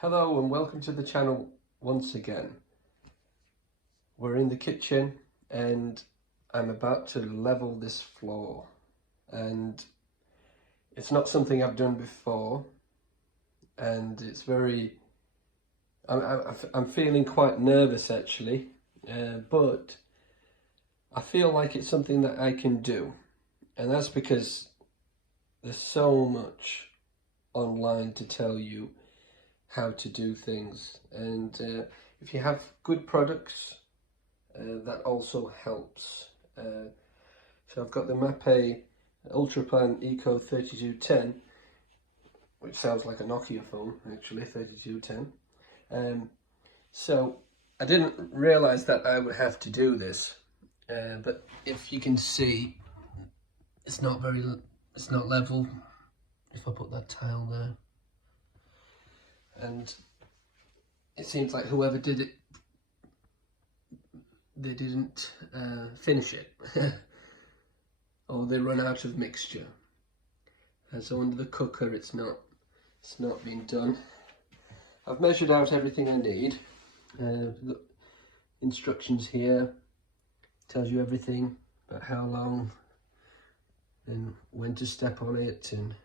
Hello and welcome to the channel once again. We're in the kitchen and I'm about to level this floor, and it's not something I've done before, and it's I'm feeling quite nervous actually, but I feel like it's something that I can do, and that's because there's so much online to tell you how to do things, and if you have good products, that also helps. So I've got the Mapei Ultraplan Eco 3210, which sounds like a Nokia phone actually, 3210. So I didn't realise that I would have to do this, but if you can see, it's not level. If I put that tile there, and it seems like whoever did it, they didn't finish it or they run out of mixture, and so under the cooker it's not been done. I've measured out everything I need. The instructions here tells you everything about how long and when to step on it and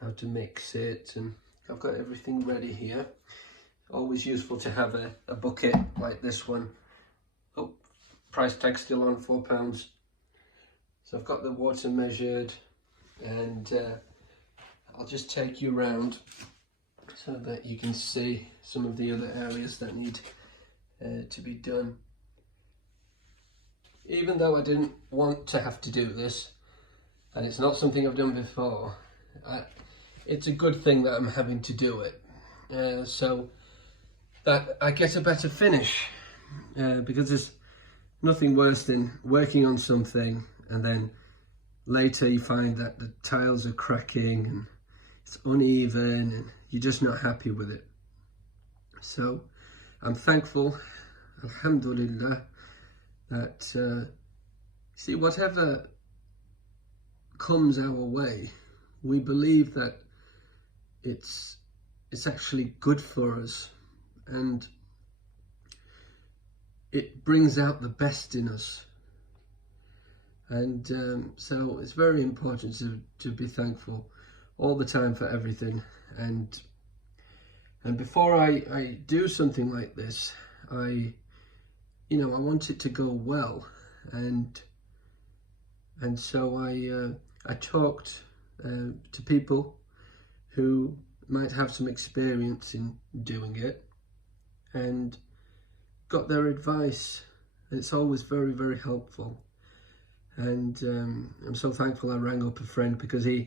how to mix it, and I've got everything ready here. Always useful to have a bucket like this one. Oh, price tag still on, £4. So I've got the water measured, and I'll just take you around so that you can see some of the other areas that need to be done. Even though I didn't want to have to do this, and it's not something I've done before, it's a good thing that I'm having to do it, so that I get a better finish, because there's nothing worse than working on something and then later you find that the tiles are cracking and it's uneven and you're just not happy with it. So I'm thankful, alhamdulillah, that see, whatever comes our way, we believe that it's actually good for us, and it brings out the best in us, and so it's very important to be thankful all the time for everything. And before I do something like this, I want it to go well, and so I talked to people who might have some experience in doing it and got their advice, and it's always very, very helpful. And I'm so thankful I rang up a friend, because I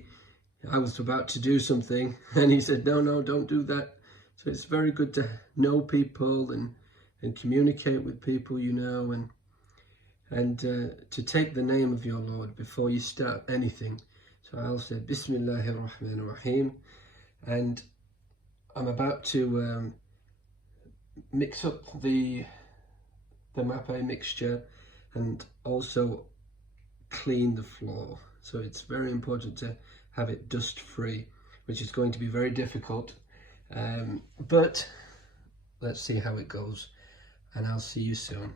was about to do something and he said, no, don't do that. So it's very good to know people and communicate with people, and to take the name of your Lord before you start anything. So I'll say Bismillahir Rahmanir Rahim, and I'm about to mix up the Mapei mixture and also clean the floor. So it's very important to have it dust free, which is going to be very difficult, but let's see how it goes, and I'll see you soon.